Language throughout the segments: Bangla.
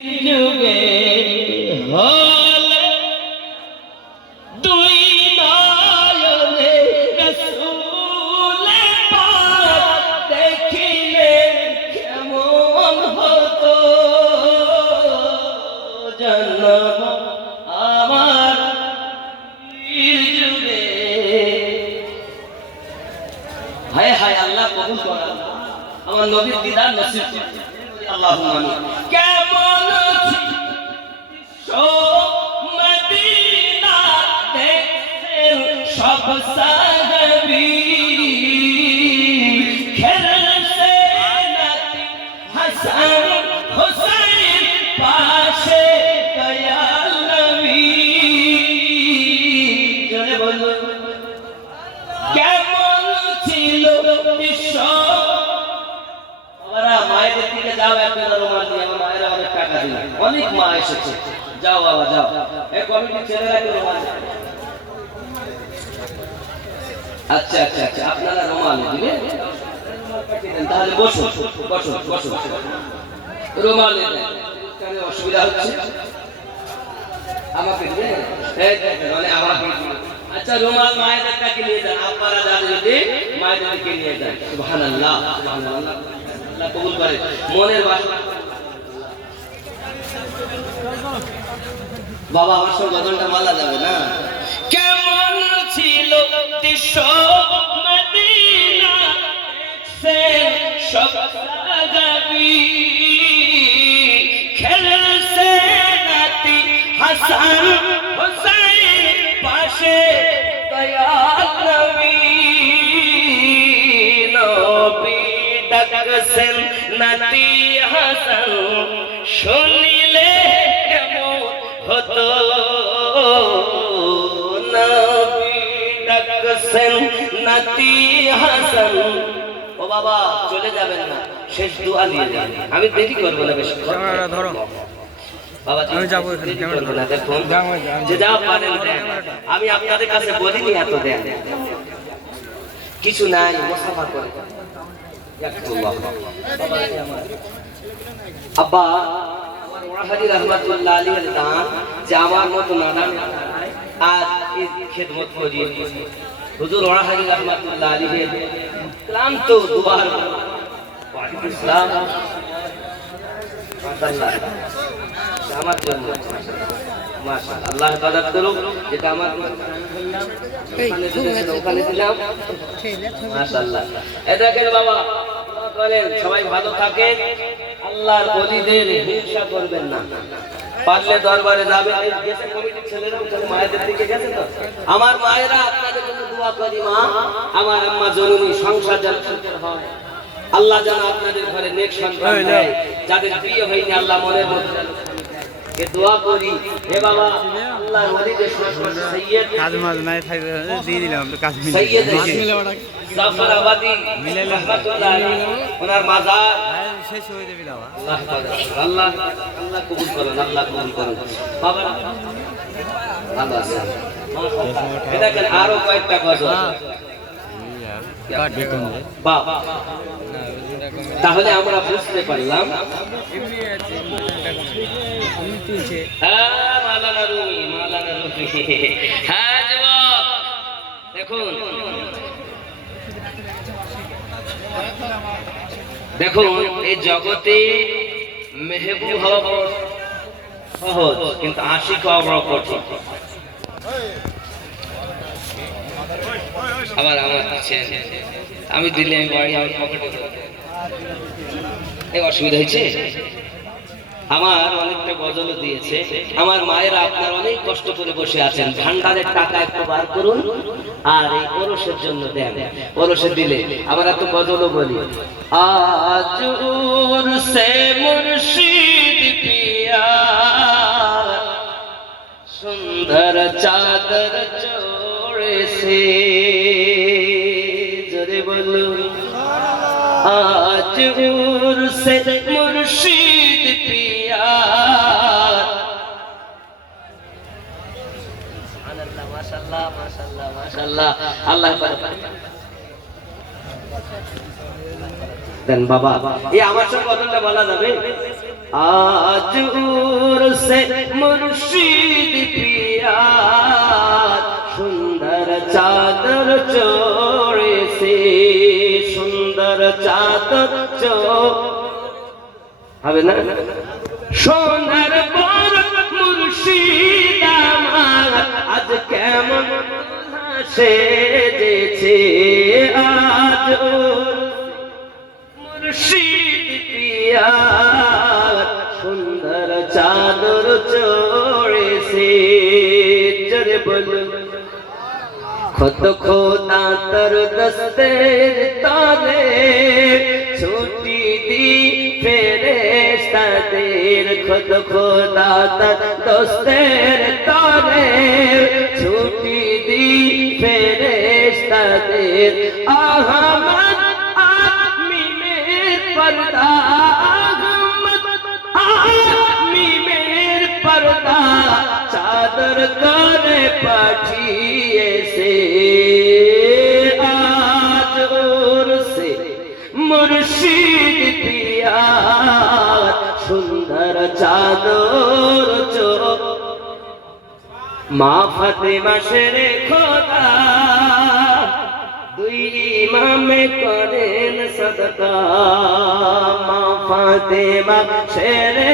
যুগে হলে দুই নয়নে রাসূলে পাক দেখিলে কেমন হতো জন্ম আমার যুগে। হায় হায় আল্লাহ কবুল করেন আমার নবীর দিদার নসিব করুন আল্লাহুম্মা আমিন। কেমন মদিনা দেখেন সব সাহাবী খেলছে নাতি হাসান হুসাইন পাশে দয়াল নবী। জোরে বলুন কেমন ছিল বিশ্ব। মায়েদের দিকে যাও, একটা রুমাল দিয়ে আমার মায়েরা অনেক টাকা দিল, অনেক মা এসেছে, যাও বাবা যাও, এই কমিটির ছেলেরা একটু রুমাল দেয়। আচ্ছা আচ্ছা আচ্ছা আপনারা রুমাল দিবেন তাহলে বসুন বসুন বসুন রুমাল দেন। অসুবিধা হচ্ছে আমাকে দিবেন মানে আমাকে। আচ্ছা রুমাল মায়েদের কাছে নিয়ে যান, আপনারা যান যদি মায়েদের দিকে নিয়ে যান। সুবহানাল্লাহ সুবহানাল্লাহ আল্লাহ কবুল করে মনের বাসনা। বাবা আমার সব গজলটা বলা যাবে না। কেমন ছিল দৃশ্য মদিনা সে সব সাহাবী খেলছে নাতি হাসান হুসাইন পাশে দয়াল নবী। নবী ডাকছেন নাতি হাসান শুনিলে কেমন হতো। নবী ডাকছেন নাতি হাসান। ও বাবা চলে যাবেন না, শেষ দোয়া দিয়ে যান, আমি দেরি করবো না বেশি। ধরো বাবা আমি যাবো, যে যা পারেন আমি আপনাদের কাছে বলিনি এত দেন কিছু নাই, মুসাফা করে আব্বা আমার ওয়াহাদি রহমাতুল্লাহ আলাইহির দান যে আমার মতো নানা আজ এই খেদমত করি। হুজুর ওয়াহাদি রহমাতুল্লাহ আলাইহির ক্লান্ত দুয়ার ওয়ালাইকুম আসসালাম মাশাআল্লাহ আমার জন্য মাশাআল্লাহ আল্লাহ তাআলা করুক যেটা আমার ওখানে দিলাম মাশাআল্লাহ। এই দেখেন বাবা করেন সবাই ভালো থাকে, আল্লাহর ওলিদের হিংসা করবেন না, পারলে দরবারে যাবেন। এই গেছে কমিটির ছেলেরা ওখানে মায়েদের দিকে গেছে তো, আমার মায়েরা আপনাদের জন্য দোয়া করি মা, আমার আম্মা জননী সংসার যেন সুখের হয়, আল্লাহ যেন আপনাদের ঘরে নেক সন্তান দেয়, যাদের বিয়ে হয়নি আল্লাহ মনের মধ্যে এ দোয়া করি। হে বাবা আল্লাহর ওলিদের সৈয়দ কাজমাল নাই থাকবে দিয়ে দিলাম কাশ্মীর সৈয়দ জাফরাবাদী রহমাতুল্লাহ আলাইহি ওনার মাজার শেষ হয়ে যাবে বাবা। আল্লাহ আল্লাহ কবুল করুন, আল্লাহ কবুল করুন বাবা। ভালো আছে এটা কেন আরো কয়েকটা গজল বাবা, তাহলে আমরা বুঝতে পারলাম দেখুন দেখুন এই জগতে মেহবুব হওয়া সহজ, কিন্তু আশিক হওয়া বড় কঠিন। আবার আমার আমি দিলে আমি বাড়ি আমার পকেটে এই অসুবিধা হয়েছে। আমার অনেকটা গজল দিয়েছে, আমার মায়েরা আপনার অনেক কষ্ট করে বসে আছেন, ভান্ডারের টাকা একটু বার করুন আর এই ওরসের জন্য দেন, ওরসে দিলে আমরা তো গজলও বলি। আজ উরসে মুর্শিদ পিয়া সুন্দর চাদর চড়েছে। জোরে বলুন আজ উরসে মুর্শিদ পিয়া। মাশাআল্লাহ মাশাআল্লাহ মাশাআল্লাহ আল্লাহ দেন বাবা। এই আমার সঙ্গে কথাটা বলা যাবে? आज उर्से मुर्शिद पिया सुंदर चादर चोड़े से सुंदर चादर হবে না সোনার বর মুর্শিদ আমার আজ কেমন সেজেছে আজ মুর্শিদ পিয়া সুন্দর চাদর চড়েছে জোরে বলুন खुद खुदा तर दस्तेर तारे छुट्टी दी फेरेश्ता देर खुद खुदा तर दस्तेर तारे छुट्टी दी फेरेश्ता देर अहमद आमीमेर पर्दा अहमद आमीमेर पर्दा चादर करे पाठिए से आज और से मुर्शिद पिया सुंदर चादर चो माँ फातिमा शेरे खुदा दुई इमामे करेन सदका माँ फातिमा शेरे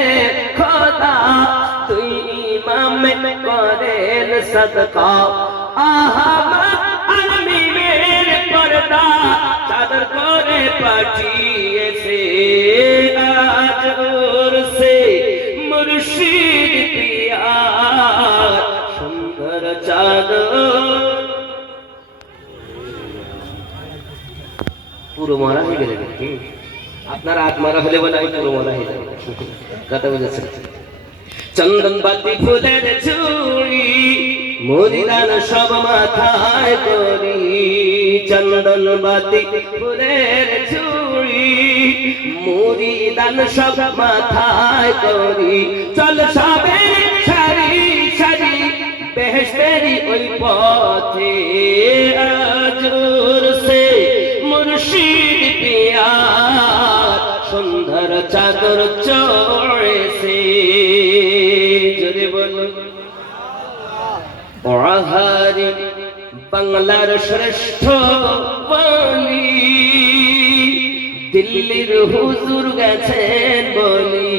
खुदा दुई इमामे करेन सदका अहमद आमीमेर पर्दा चादर करे पाठिएছে आज और से मुर्शिद पिया सुंदर चादर পুরো মারা হয়ে গেলে কি আপনার হাত মারা হলে বলে আমি পুরো মারা হয়ে যাবে কথা বুঝেছেন চন্দন বাতি ফুলের চুড়ি মুরিদান সব মাথায় করি চন্দন বাতি ফুলের চুড়ি মুরিদান সব মাথায় করি চল সবে সারি সারি বেহেশতেরি ওই পথে আজর সে মুর্শিদ পিয়া সুন্দর চাদর চড়েছে জোরে বলুন ওয়াহারি বাংলার শ্রেষ্ঠ বলি দিল্লির হুজুর গেছেন বলি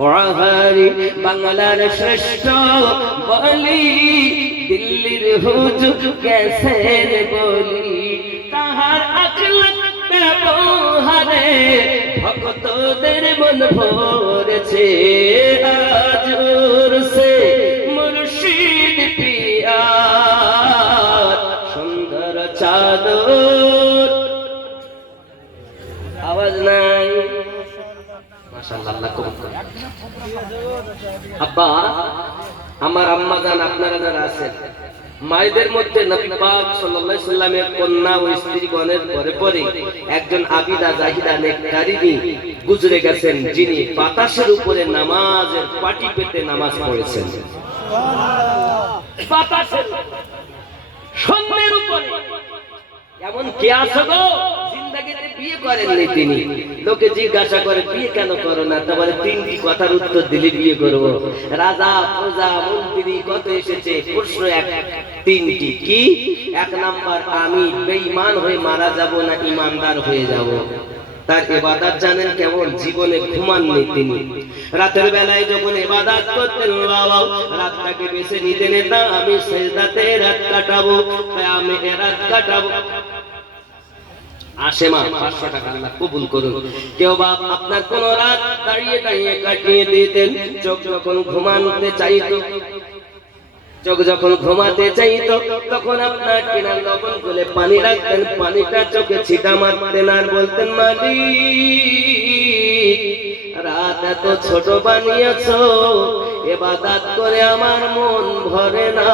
ওয়াহারি বাংলার শ্রেষ্ঠ বলি দিল্লির হুজুর গেছেন বলি তাহার আখলাক ব্যবহারে ভক্তদের মন ভরেছে আজ সে মুর্শিদ পিয়া সুন্দর চাদর আওয়াজ নাই মাশাআল্লাহ আব্বা আমার আম্মা জান আপনারা যারা আছেন মায়েদের মধ্যে নবী পাক সাল্লাল্লাহু আলাইহি সাল্লামের কন্যা ও স্ত্রীগণের পরে পরে একজন আবিদা জাহিদা নেককারিনী গুজরে গেছেন যিনি বাতাসের উপরে নামাজের পাটি পেতে নামাজ পড়েছেন সুবহানাল্লাহ বাতাসের সন্ধ্যের উপরে এমন কে আছে গো জিন্দেগিতে বিয়ে করেননি তিনি লোকে জিজ্ঞাসা করে বিয়ে কেন করো না তোমার তিনটি কথার উত্তর দিলে বিয়ে করব রাজা প্রজা মন্ত্রী কত এসেছে প্রশ্ন এক তিনটি কি এক নাম্বার আমি বেঈমান হয়ে মারা যাব না ঈমানদার হয়ে যাব তার ইবাদত জানেন কেমন জীবনে ঘুমাননি তিনি রাতের বেলায় যখন ইবাদত করতেন বাবা রাতটাকে বেছে নিতেন না আমি সিজদাতে রাত কাটাবো তাই আমি রাত কাটাবো আসে মা 500 টাকা আল্লাহ কবুল করুন কেউ বাপ আপনার কোন রাত দাঁড়িয়ে দাঁড়িয়ে কাটিয়ে দিতেন চোখ যখন ঘুমাতে চাইতো চোখ যখন ঘুমাতে চাইতো তখন আপনার কিনার লবণ গুলে পানি রাখতেন পানিটা চোখে ছিটা মারতেন আর বলতেন মালিক রাত এত ছোট বানিয়েছো ইবাদত করে আমার মন ভরে না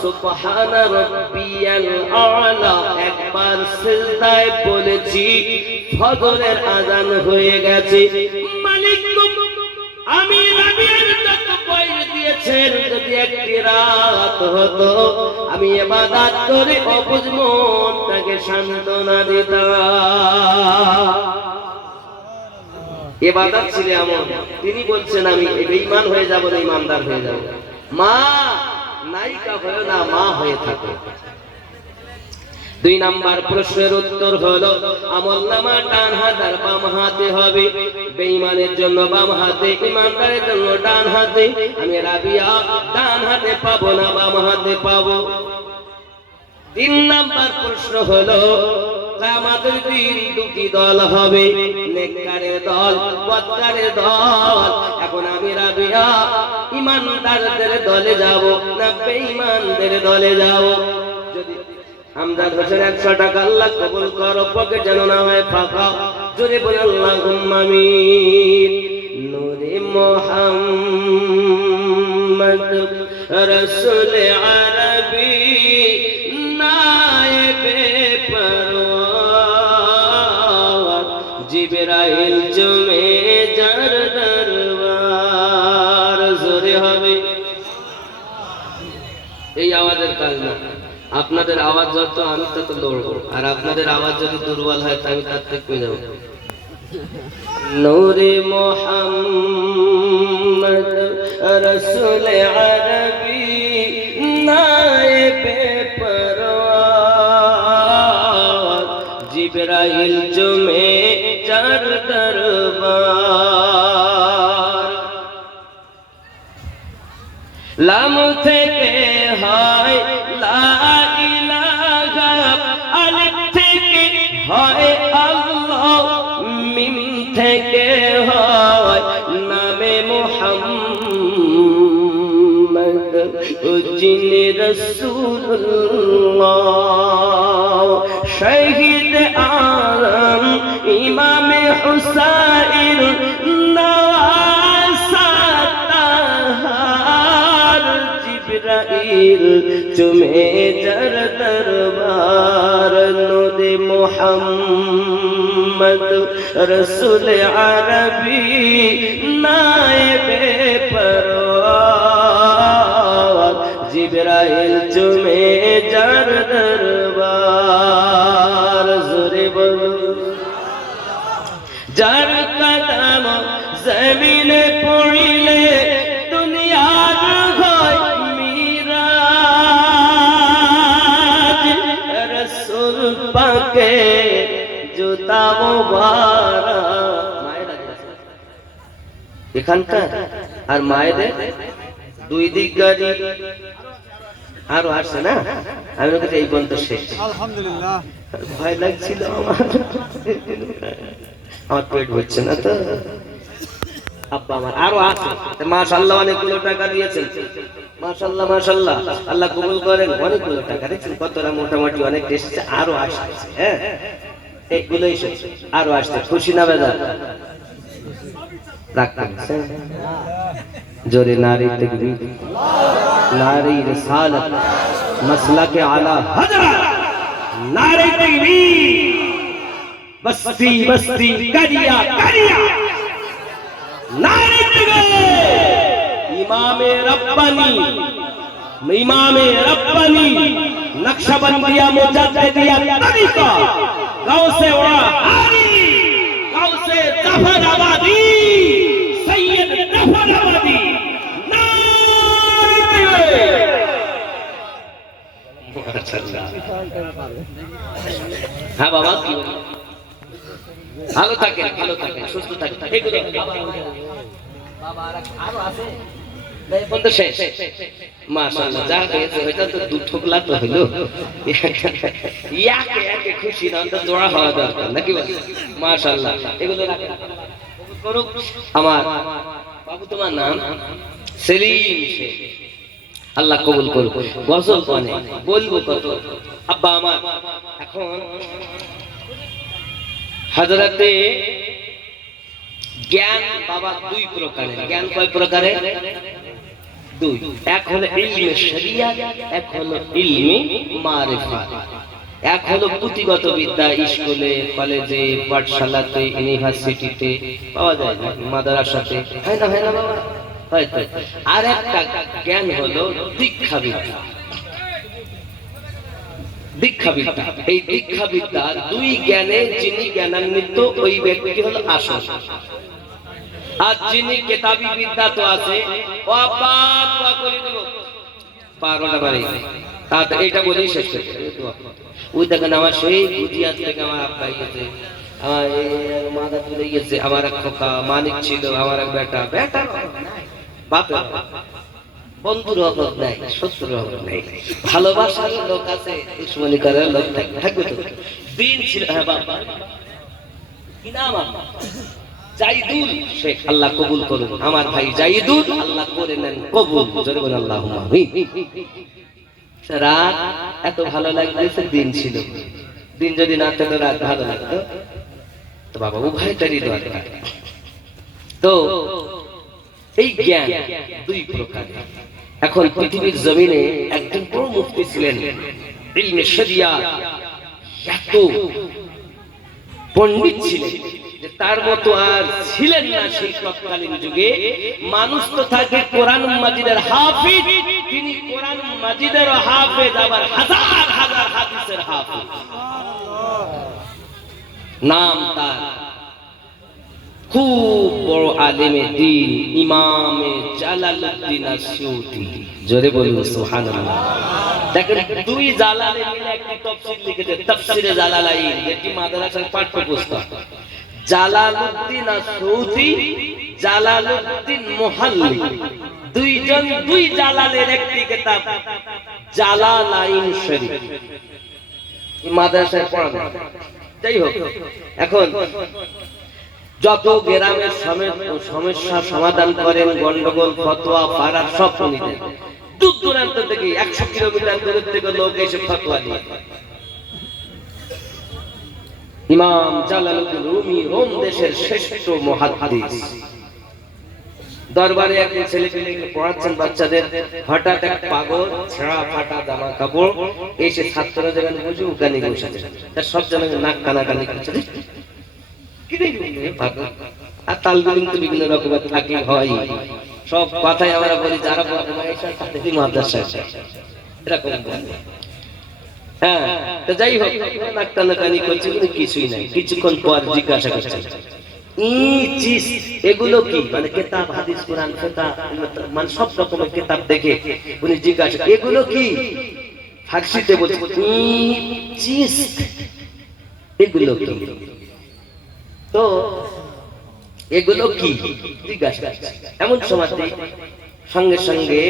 সুবহানা রাব্বিয়াল আ'লা একবার সিজদায় বলেছি ফজরের আযান হয়ে গেছে মালিক আমি নবীর যত পয়সা দিয়েছেন যদি একটি রাত হতো আমি ইবাদত করে অবুঝ মনটাকে সান্ত্বনা দিতাম ইবাদত ছিল এমন, তিনি বলছেন আমি বেঈমান হয়ে যাব না ইমানদার হয়ে যাব। মা নায়িকা হয়ে না, মা হয়ে থাকে। 2 নাম্বার প্রশ্নের উত্তর হলো আমলনামা ডান হাত আর বাম হাতে হবে। বেঈমানের জন্য বাম হাতে, ইমানদারের জন্য ডান হাতে। আমি রাবিয়া ডান হাতে পাবো না বাম হাতে পাবো। 3 নাম্বার প্রশ্ন হলো কিয়ামতের দিন 2টি দল হবে, নেককারের দল, বদকারের দল। এখন আমি রাবিয়া ইমানদারদের দলে যাব না বেঈমানদের দলে যাব? যদি আমজাদ হোসেন 100 টাকা আল্লাহ কবুল করো, পকেট যেন না হয় ফাঁকা। জোরে বলে আল্লাহুম্মা আমিন। নূরে মুহাম্মদ রাসূল আরবি নায়েবে পরওয়ার, জিবরাইল জুমে যার দরবার। জোরে হবে, এই আওয়াজের কাজ না। আপনাদের আওয়াজ যত আমি তত লড়বো, আর আপনাদের আওয়াজ যদি দুর্বল হয় তা আমি তার থেকে কমে যাবো। নূরে মুহাম্মদ রাসূল আরবি নায়েবে পরওয়ার, জিবরাইল জুমে যার দরবার। লাম থেকে হয় লা ইলাহা, আলিফ থেকে হয় আল্লাহ, মিম থেকে হয় নামে মুহাম্মদ, যিনি রাসূলুল্লাহ। শহীদ আলম ইমামে হুসাইন জিবরাইল জুমে যার দরবার। নূরে মুহাম্মদ রাসূল আরবি নায়েবে পরওয়ার, জিবরাইল জুমে যার দরবার। জোরে বলুন। যার কদম জমিনে পড়িলে দুনিয়ার হয় মিরাজ, রাসূল পাকে জুতা মোবারক। এখানকার আর মায়েদের 2 দিক গাড়ি আরো আসছে না? আমি বলছি এই পর্যন্ত শেষ, আলহামদুলিল্লাহ। ভয় লাগছিল আমার পেট হচ্ছে না তো। আব্বা আমার আরো আছে, মাশাআল্লাহ অনেকগুলো টাকা দিয়েছেন। মাশাআল্লাহ মাশাআল্লাহ, আল্লাহ কবুল করেন। অনেকগুলো টাকা দেখছেন কতটা মোটামুটি অনেক এসেছে, আরো আসছে। হ্যাঁ এইগুলো এসেছে, আরো আসছে। খুশি না বেজার? রাখতেন জোরে নারী তাকবীর, নারী রিসালাত, মাসলাকে আলা হযরত, নারী তাকবীর। বস্তি বস্তি করিয়া করিয়া নারী তাকবীর। ইমামে রব্বানি, ইমামে রব্বানি, নকশবন্দিয়া মুজাদ্দিদিয়া তরিকা, গাউসে ওয়াহাবি, গাউসে জাফরাবাদী, সৈয়দ জাফরাবাদী, নারী তাকবীর। হ্যাঁ বাবা, ভালো থাকেন, ভালো থাকেন, সুস্থ থাকেন। আরো আছে মাশাআল্লাহ, যা হয়েছে হয়তো তো 2 ঠোকলা তো হলো। একে একে খুশি না তো জোড়া হওয়া দরকার নাকি? মাশাআল্লাহ, এগুলো রাখেন। করুক আমার বাবু, তোমার নাম সেলিম শেখ, আল্লাহ কবুল করুক। গজল কোনে বলবো কত আব্বা আমার। এখন হযরতে জ্ঞান বাবা 2 প্রকারের। জ্ঞান কয় প্রকারের? 2। এক হলো ইলমে শরিয়াত, এক হলো ইলমে মারিফাত। এক হলো পুঁথিগত বিদ্যা, স্কুলে কলেজে পাঠশালাতে ইউনিভার্সিটিতে পাওয়া যায়, মাদ্রাসাতে হয় না? হয় না বাবা? হয়তো। আর একটা জ্ঞান হলো দীক্ষা বিদ্যা। দীক্ষা বিদ্যা, এই দীক্ষা বিদ্যা 2 জ্ঞানে যিনি জ্ঞানান্বিত ওই ব্যক্তি হলো আসল। আর যিনি কেতাবি বিদ্যা তো আছে ও আব্বা দোয়া করে দেব পারোটা পারি তা এটা বলেই শেষ করে ওই দেখেন আমার সেই গুজিয়াত থেকে আমার আব্বা গেছে আমার মাথা তুলে গেছে আমার এক খোকা মানিক ছিল আমার এক বেটা বেটা বাপের বন্ধুর অভাব নাই শত্রুর অভাব নাই ভালোবাসার লোক আছে দুশ্মনী করার লোক থাকবে তো দিন ছিল হ্যাঁ বাবা কি নাম আপনার জাইদুল শেখ আল্লাহ কবুল করুন আমার ভাই জাইদুল আল্লাহ করে নেন কবুল জোরে বলেন আল্লাহুম্মা আমিন রাত এত ভালো লাগতেছে দিন ছিল দিন যদি না থাকতো রাত ভালো লাগতো তো বাবা উভয়টারই দরকার তো এই জ্ঞান দুই প্রকার এখন পৃথিবীর জমিনে একজন বড় মুফতি ছিলেন ইলমে শরিয়াত এত পণ্ডিত ছিলেন যে তার মতো আর ছিলেন না সেই তৎকালীন যুগে মানুষ তো থাকে কোরআন মাজিদের হাফিজ তিনি কোরআন মাজিদের হাফেজ আবার হাজার হাজার হাদিসের হাফেজ নাম তার খুব বড় আলেমে দ্বীন ইমামে জালালউদ্দিন আসিউতি জোরে বলুন সুবহানাল্লাহ দেখেন দুই জালালে মিলে একটি তাফসীর লিখেছে তাফসীরে জালালাইন যেটি মাদ্রাসার পাঠ্যপুস্তক জালালউদ্দিন আসিউতি জালালউদ্দিন মুহাল্লি দুইজন দুই জালালের একটি কিতাব জালালাইন শরীফ এই মাদ্রাসায় পড়ানো যাই হোক এখন যত গ্রামের সমস্যা সমাধান করেন গন্ডগোল ফতোয়া পাড়ার সব উনি দেন দূর দূরান্ত থেকে 100 কিলোমিটার দূর থেকে লোক এসে ফতোয়া দিয়ে ইমাম জালালউদ্দিন রুমি রোম দেশের শ্রেষ্ঠ মুহাদ্দিস দরবারে একদিন ছেলেপিলেকে পড়াচ্ছেন বাচ্চাদের হঠাৎ এক পাগল ছেঁড়া ফাটা জামা কাপড় এসে ছাত্ররা যেখানে বসে উকানি বসেছে তার সব জনের নাক কানাকানি করছে আর তালবিলিং তো বিভিন্ন রকমের থাকে হয় সব কথাই আমরা বলি যারা মাদ্রাসা এরকম হ্যাঁ তো যাই হোক নাক টানাটানি করছে কিন্তু কিছুই নাই কিছুক্ষণ পর জিজ্ঞাসা করছে এগুলো কি মানে কেতাব হাদিস কোরআন ফিকহ মানে সব রকমের কিতাব দেখে উনি জিজ্ঞাসা এগুলো কি ফারসিতে বলছে এগুলো কি তো এগুলো কি জিজ্ঞাসা এমন সময় সঙ্গে সঙ্গে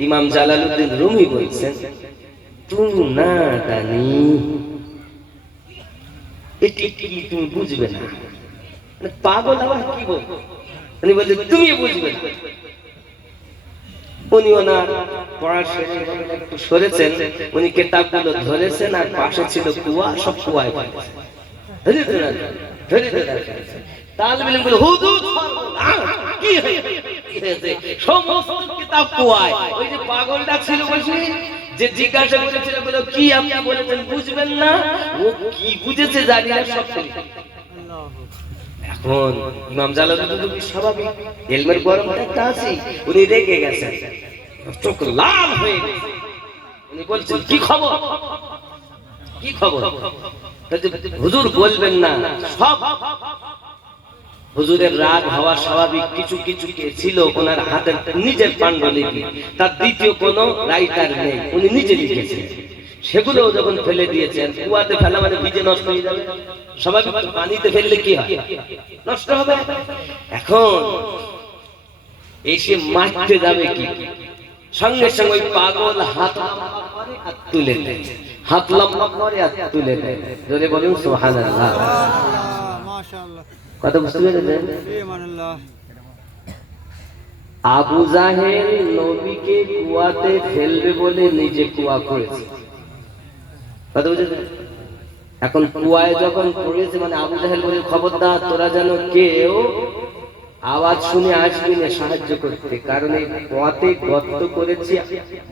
ইমাম জালালউদ্দিন রুমি বলছেন তুমি না জানি এটি কি তুমি বুঝবে না পাগল আবার কি বল উনি বলছেন তুমি বুঝবে না উনি ওনার পড়ার একটু সরেছেন উনি কিতাবগুলো ধরেছেন আর পাশে ছিল কুয়া সব কুয়ায় ধরে তালবিলিম বলে হুজুর কি হয়েছে সমস্ত কিতাব কুয়ায় ওই যে পাগলটা ছিল বসে যে জিজ্ঞাসা করেছিল বলে কি আপনি বলেছেন বুঝবেন না ও কি বুঝেছে জানি না সব এখন ইমাম জালালউদ্দিন স্বাভাবিক ইলমের গরমটা একটা আছে উনি রেগে গেছেন চোখ লাল হয়ে গেছে উনি বলছেন কি খবর কি খবর হুজুর বলবেন না সব হুজুরের রাগ হওয়া স্বাভাবিক কিছু কিছু ছিল ওনার হাতের নিজের পাণ্ডুলিপি তার দ্বিতীয় কোনো রাইটার নেই উনি নিজে লিখেছেন সেগুলো যখন ফেলে দিয়েছেন কুয়াতে ফেলা মানে ভিজে নষ্ট হয়ে যাবে স্বাভাবিক পানিতে ফেললে কি হয় নষ্ট হবে এখন এসে মারতে যাবে কি সঙ্গে সঙ্গে ওই পাগল হাত করে আর তুলে দেয় হাত লম্বা করে আর তুলে দেয় জোরে বলুন সুবহানাল্লাহ মাশাআল্লাহ কত বুঝতে পেরেছেন সুবহানাল্লাহ আবু জাহেল নবীকে কুয়াতে ফেলবে বলে নিজে কুয়া করেছে কত বুঝেছেন এখন কুয়ায় যখন পড়েছে মানে আবু জাহেল বলে খবরদার তোরা যেন কেউ আওয়াজ শুনে আসবি না সাহায্য করতে কারণ এই কুয়াতে গর্ত করেছি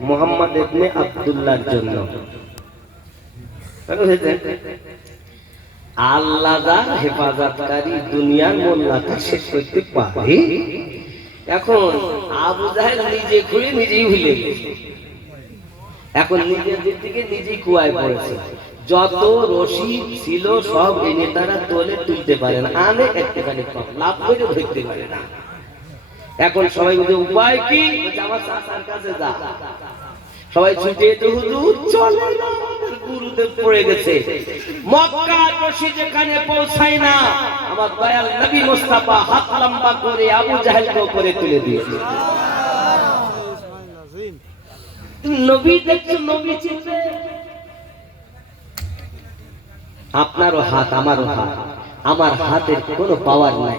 মুহাম্মদ ইবনে আব্দুল্লাহর জন্য আল্লাহ যার হেফাজতকারী দুনিয়ার মোল্লাকে শেষ করতে পারে এখন আবু জাহেল নিজে খুলে নিজেই ভুলে গেছে এখন নিজের দিকে নিজেই কুয়ায় পড়েছে যত রশি ছিল সব এনে তারা তোলে তুলতে পারে না আনে একটুখানি লাভ করে ধরতে পারে না এখন সবাই বলছে উপায় কি? আমার চাচার কাছে যা। সবাই ছুটে তো হুজুর চলে না, গুরুদেব পড়ে গেছে। মক্কা বসে যেখানে পৌঁছায় না, আমার দয়াল নবী মুস্তাফা হাত লম্বা করে আবু জাহেলকে উপরে তুলে দিয়েছে। নবী দেখছো, নবী চিনবে। আপনারও হাত, আমারও হাত, আমার হাতের কোনো পাওয়ার নাই,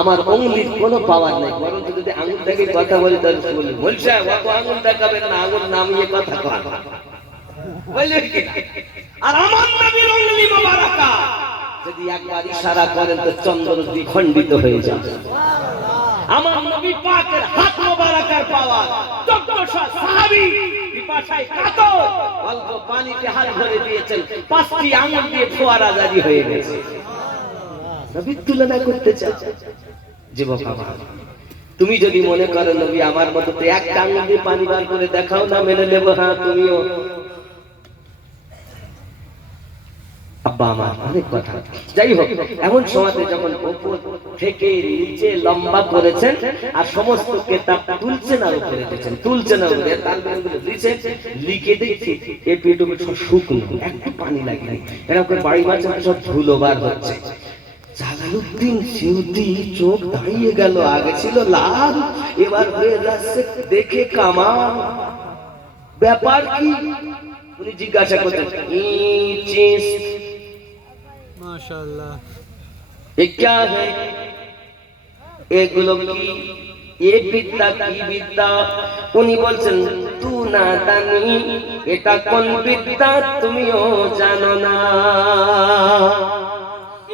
আমার অঙ্গুলির কোনো পাওয়ার নাই। বরং যদি আঙুল থেকে কথা বলি তাহলে বলি বলছে অত আঙুল দেখাবেন না, আঙুল নামিয়ে কথা কয় বললেন কি? আর আমার নবীর অঙ্গুলি মোবারকা যদি একবার ইশারা করেন তো চন্দ্র দ্বিখণ্ডিত হয়ে যাবে। আমার নবী পাকের হাত মোবারকার পাওয়ার, ১৪০০ সাহাবী পিপাসায় কাতর অল্প পানিতে হাত ভরে দিয়েছেন, ৫টি আঙুল দিয়ে ফোয়ারা জারি হয়ে গেছে। নবীর তুলনা করতে চাও? যুবক আমার, তুমি যদি মনে করো নবী আমার মতো, তো একটা আঙুল দিয়ে পানি বার করে দেখাও না, মেনে নেব। হ্যাঁ তুমিও। আব্বা আমার অনেক কথা। যাই হোক, এমন সময়তে যখন উপর থেকে নিচে লম্বা করেছেন আর সমস্ত কেতাব তুলছেন আর উপরে দিচ্ছেন, তুলছেন আর উপরে তালগুলো দিচ্ছেন, লিখে দেখছি এই পেটুকে সব শুকনো, একটু পানি লাগে নাই, এরকম করে বাড়ি মাঝে সব ধুলো বার হচ্ছে। জালালউদ্দিন সিউতি চোখ দাঁড়িয়ে গেল, আগে ছিল লাল এবার হয়ে যাচ্ছে দেখে কামাল। ব্যাপার কি? উনি জিজ্ঞাসা করতেন, মাশাআল্লাহ এ क्या है? এগুলো কি? এ বিদ্যা কি বিদ্যা? উনি বলছেন তু না জানি এটা কোন বিদ্যা তুমিও জানো না।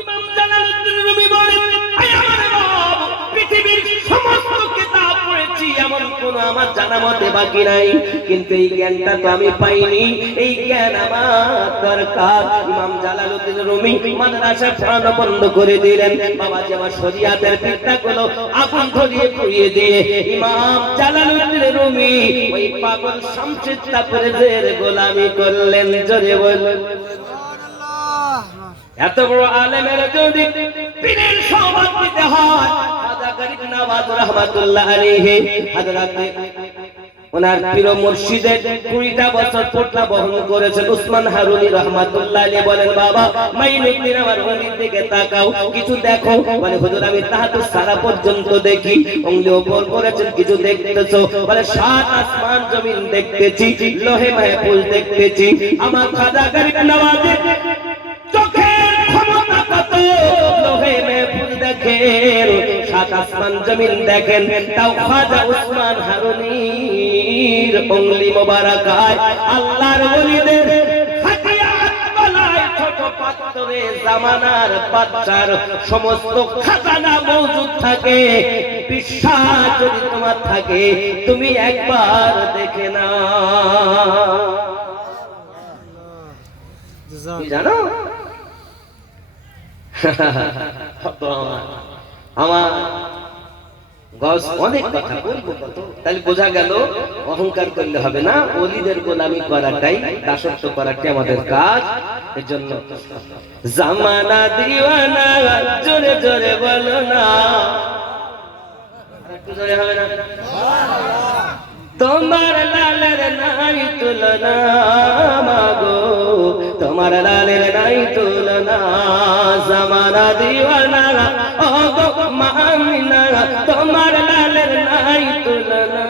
ইমাম জালালউদ্দিন রুমি বলেন, আয় আমার বাপ, পৃথিবীর সমস্ত কিতাব পড়েছি, এমন কোন আমার জানা মতে বাকি নাই, কিন্তু এই জ্ঞানটা তো আমি পাইনি, এই জ্ঞান আমার দরকার। ইমাম জালালউদ্দিন রুমি মাদ্রাসা পড়ানো বন্ধ করে দিলেন। বাবাজি আমার শরিয়াতের বিদ্যাগুলো আগুন ধরিয়ে পুড়িয়ে দিয়ে ইমাম জালালউদ্দিন রুমি ওই পাগল শামসুদ তাবরেজের গোলামি করলেন। জোরে বলুন সুবহানাল্লাহ। এত বড় আলেমের যদি পীরের সওগাত দিতে হয়, খাজা গরিব নওয়াজ রাহমাতুল্লাহ আলাইহি হযরত ওনার পীর মুর্শিদের 20টা বছর পোটলা বহন করেছেন উসমান হারুনি রাহমাতুল্লাহ আলাইহি বলেন, বাবা মাইনুদ্দিন আমার উঙ্গলির দিকে তাকাও, কিছু দেখো। বলে হুজুর আমি তাহাজ্জুদ সারা পর্যন্ত দেখি। উঙ্গলি উপর করেছেন, কিছু দেখতেছো? বলে 7 আসমান জমিন দেখতেছি, লোহে মাহফুজ দেখতেছি। আমার খাজা গরিব নওয়াজের চোখের ক্ষমতা কত! লোহে মাহফুজ দেখেন, 7 আসমান জমিন দেখেন, তাও খাজা উসমান হারুনির উঙ্গলি মোবারকায় আল্লাহর ওলিদের হাতিয়াত গলায় ছোট পাথরে জামানার বাদশার সমস্ত খাজানা মওজুদ থাকে। বিশ্বাস যদি তোমার থাকে তুমি একবার দেখে না। জানো আমার গস অনেক কথা বলবো, কত তাহলে বোঝা গেল অহংকার করলে হবে না, ওলিদের গোলামি করাটাই, দাসত্ব করাটাই আমাদের কাজ। এর জন্য জামানা দিওয়ানা, জোরে জোরে বলো না, একটু জোরে হবে না? তোমার লালের নাই তুলনা মাগো, তোমার লালের নাই তুলনা। জামানা দিওয়ানা ও গো মামিনা, তোমার লালের নাই তুলনা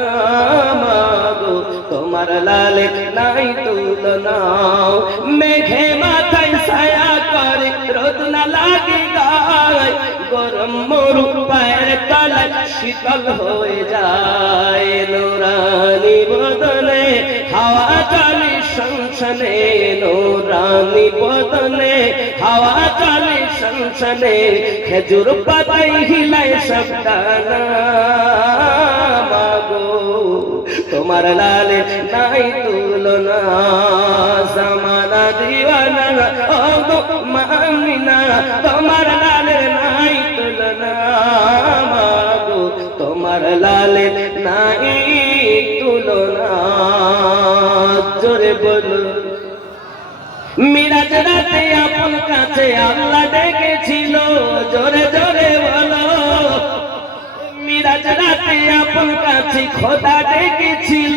মাগো, তোমার লালের নাই তুলনা। মেঘে মাথায় ছায়া করে, রোদ না লাগে গায়, গরম মরু পায়ের তলায় শীতল হয়ে যায়। নুরানি বদনে হাওয়া চলে সংসনে, নুরানি বদনে হাওয়া চলে সংসনে, খেজুর পাতায় হিলায় সব ডানা মাগো, তোমার লালে নাই তুলনা। জামানা দিওয়ানা ও গো মামিনা, তোমার লালে নাই তুলনা মাগো, তোমার লালে নাই তুলনা। জোরে বলো। মিরাজ রাতে আপন কাছে আল্লাহ ডেকেছিল, জোরে জোরে বলো। মিরাজ আজ রাতে আপন কাছে খোদা ডেকেছিল,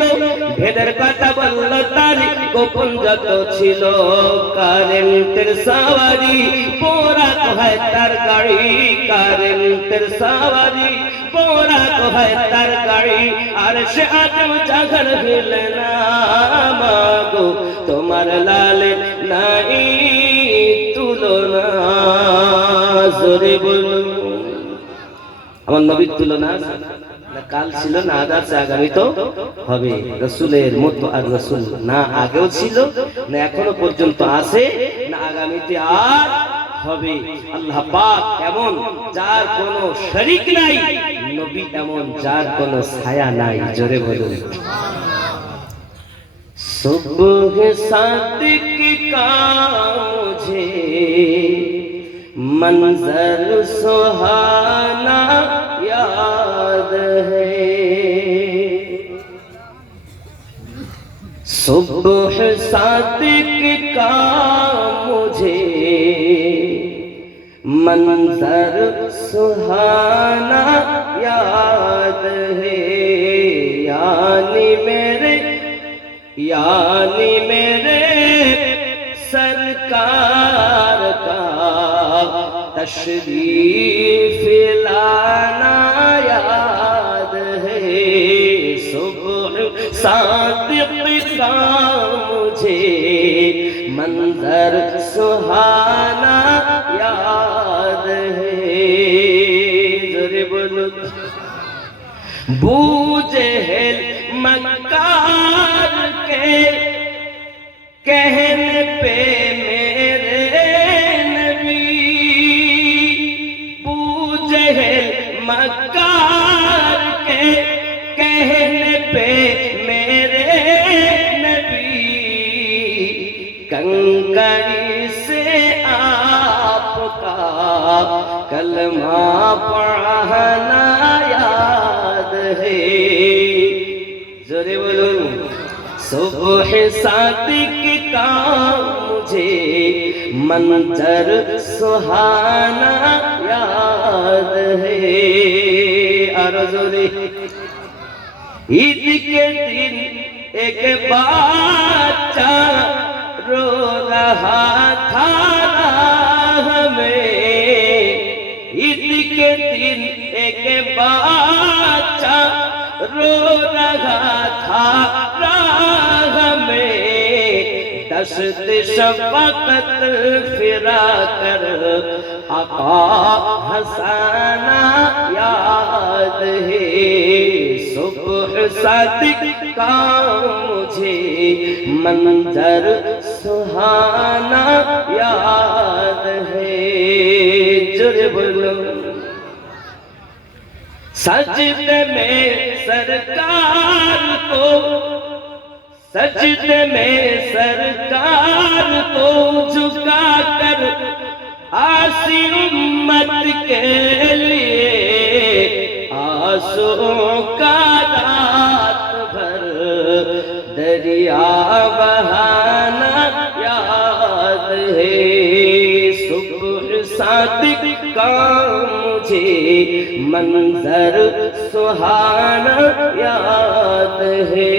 ভেদের কথা বলল তার গোপন যত ছিল। কারেন্টের সাওয়ারি পোরাক হয় তার গাড়ি, কারেন্টের সাওয়ারি পোরাক হয় তার গাড়ি। আর সে আদম জাগর হিলে না মাগো, তোমার লালে নাই তুলনা। জোরে বলুন, আমার নবীর তুলনা না কাল ছিল না আজ আছে, আগামী তো হবে। রসুলের মতো আর রসুল না আগেও ছিল, না এখনো পর্যন্ত আছে, না আগামীতে আর হবে। আল্লাহ পাক এমন যার কোনো শরীক নাই, নবী এমন যার কোনো ছায়া নাই। জোরে বলুন। सुबह सादिक का मुझे मंजर सुहाना याद है, सुबह सादिक का मुझे मंजर सुहाना याद है। यानी मेरे सरकार का तशरीफ लाना याद है। सुबह सादिक का मुझे मंजर सुहाना याद है। जरे बोलो। बूझे मक्कार के कहने पे मेरे नबी, बूझे मक्कार के कहने पे मेरे नबी, कंकड़ी से आपका कलमा पढ़ना याद है। जोरे बोलूं। सुबह सादिक का मुझे मंजर सुहाना याद है। और जोरे। ईद के दिन एक बच्चा रो रहा था हमें, ईद के दिन एक बच्चा रो रहा था राह में, दश्त शफ़क़त फिरा कर आका हसाना याद है। सुबह सादिक का मुझे मंजर सुहाना याद है। जोरे बोलो। सजदे में सरकार को, सजदे में सरकार को झुका कर आसी उम्मत के लिए आंसुओं का रात भर दरिया बहाना याद है। सुबह सादिक का मुझे मंजर सुहाना याद है।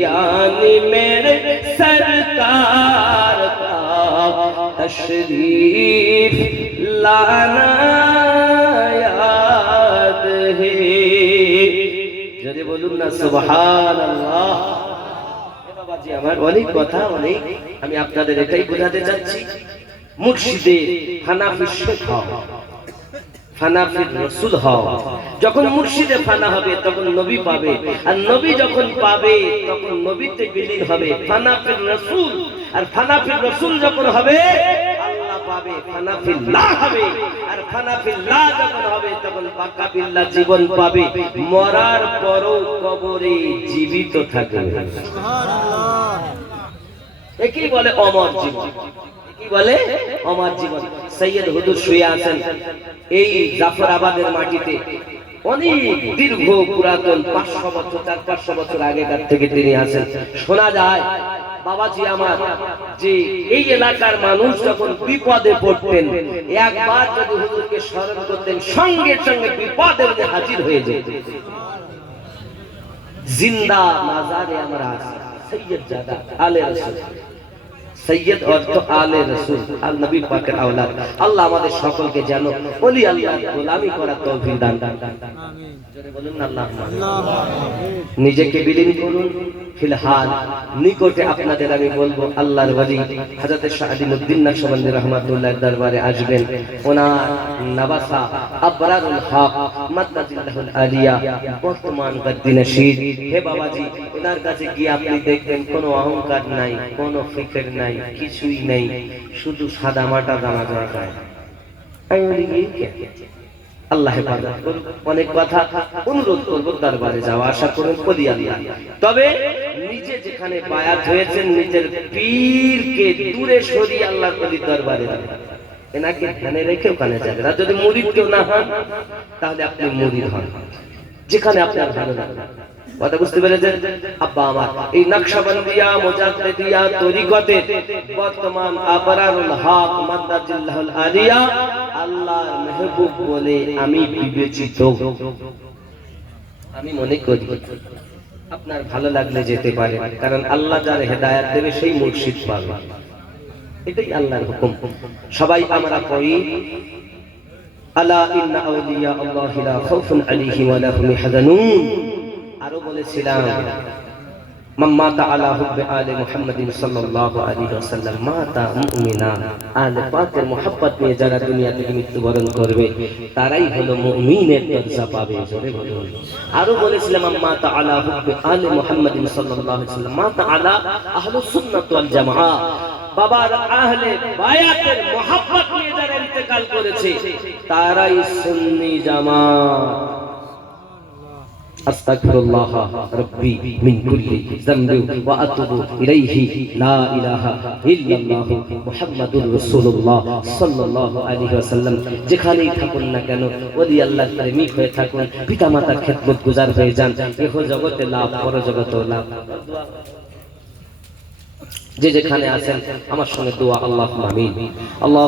यानी मेरे सरकार का तशरीफ लाना याद है। जरे बोलूं ना सुबहानाल्लाह। বাবাজি আমার অনেক কথা, অনেক আমি আপনাদের এটাই বোঝাতে চাচ্ছি, মুর্শিদের হানাফি শেখ হও, ফানাফির রাসূল হও। যখন মুর্শিদে ফানা হবে তখন নবী পাবে, আর নবী যখন পাবে তখন নবীতে বিলীন হবে। ফানাফির রাসূল আর ফানাফির রাসূল যখন হবে আল্লাহ পাবে, ফানাফিল্লাহ হবে। আর ফানাফিল্লাহ যখন হবে তখন পাকা বিল্লাহ জীবন পাবে, মরার পরও কবরে জীবিত থাকবে। সুবহানাল্লাহ। একই বলে অমর জীবন, কি বলে অমর জীবন। সৈয়দ হুজুর শুয়ে আছেন এই জাফরাবাদের মাটিতে, অনেক দীর্ঘ পুরাতন 500 বছর 400-500 বছর আগেকার থেকে তিনি আছেন। শোনা যায় বাবাজি আমার, যে এই এলাকার মানুষ যখন বিপদে পড়তেন একবার যদি হুজুরকে স্মরণ করতেন সঙ্গে সঙ্গে বিপদে হাজির হয়ে যেত। জিন্দা মাজারে আমরা আছি, সৈয়দ জাদা আলে রাসূল, সৈয়দ অর্থ আলে রাসূল, আর নবী পাকের আওলাদ। আল্লাহ আমাদের সকলকে যেন ওলি আল্লাহর গোলামি করার তৌফিক দান করেন। আমিন। জোরে বলুন না আল্লাহুম্মা আমিন। নিজেকে বিলীন করুন। ফিলহাল নিকটে আপনাদের আমি বলবো আল্লাহর ওলি হযরত শাহাদুদ্দিন নকশবন্দি রাহমাতুল্লাহ দরবারে আসবেন। ওনার নবাসা আবরারুল হক মাদ্দাতুল আলিয়া বর্তমানকার দিনে শীত। হে বাবাজি, ওনার কাছে গিয়ে আপনি দেখবেন কোনো অহংকার নাই, কোনো ফিকির নাই, কিছুই নেই, শুধু সাদা মাটা জামা পরা গায়ে। আমি বলি আল্লাহ হেফাজত করুন। অনেক কথা অনুরোধ করবো দরবারে যাওয়া, আশা করুন বলি আল্লাহ। তবে নিজে যেখানে বায়াত হয়েছেন নিজের পীরকে দূরে সরিয়ে আল্লাহর ওলির দরবারে যাবেন, এনাকে ধ্যানে রেখে ওখানে যাবেন। আর যদি মুরিদ কেউ না হন তাহলে আপনি মুরিদ হন যেখানে আপনার ভালো লাগে। কথা বুঝতে পেরেছেন? আব্বা আমার এই নকশবন্দিয়া মুজাদ্দিদিয়া তরিকতে বর্তমান আবরারুল হক মাদ্দাতুল আলিয়া আল্লাহর মেহবুব বলে আমি বিবেচিত। আমি মনে করি আপনার ভালো লাগলে যেতে পারে, কারণ আল্লাহ যার হেদায়েত দেবে সেই মুর্শিদ পাবে, এটাই আল্লাহর হুকুম। সবাই আমরা পড়ি আলা ইন্না আউলিয়া আল্লাহি লা খাউফুন আলাইহিম ওয়া লা হুম ইয়াহজানুন। আরো বলেছিলাম মাম্মাতা আলা হুব্বি আলে মুহাম্মাদিন সাল্লাল্লাহু আলাইহি ওয়াসাল্লাম মাতা মুমিনা। আলে পাকের মোহাব্বত নিয়ে যারা দুনিয়া থেকে মৃত্যুবরণ করবে তারাই হলো মুমিনের দরজা পাবে। জোরে বলুন। আরো বলেছিলাম মাম্মাতা আলা হুব্বি আলে মুহাম্মাদিন সাল্লাল্লাহু আলাইহি ওয়াসাল্লাম মাতা আলা আহলুস সুন্নাত ওয়াল জামাআহ। বাবার আহলে বায়াতের মোহাব্বত নিয়ে যারা ইন্তেকাল করেছে তারাই সুন্নি জামাত। আস্তাগফিরুল্লাহ রাব্বি মিন কুল্লি যামবি ওয়া আতুবু ইলাইহি লা ইলাহা ইল্লাল্লাহ মুহাম্মাদুর রাসূলুল্লাহ সাল্লাল্লাহু আলাইহি ওয়াসাল্লাম। যেখানেই থাকুন না কেন ওলি আল্লাহর প্রেমিক হয়ে থাকুন, পিতামাতার খেদমত গুজার হয়ে যান, ইহ জগতে লাভ পরজগতে লাভ। যে যেখানে আছেন আমার সঙ্গে দোয়া আল্লাহুম্মা আমিন। আল্লাহ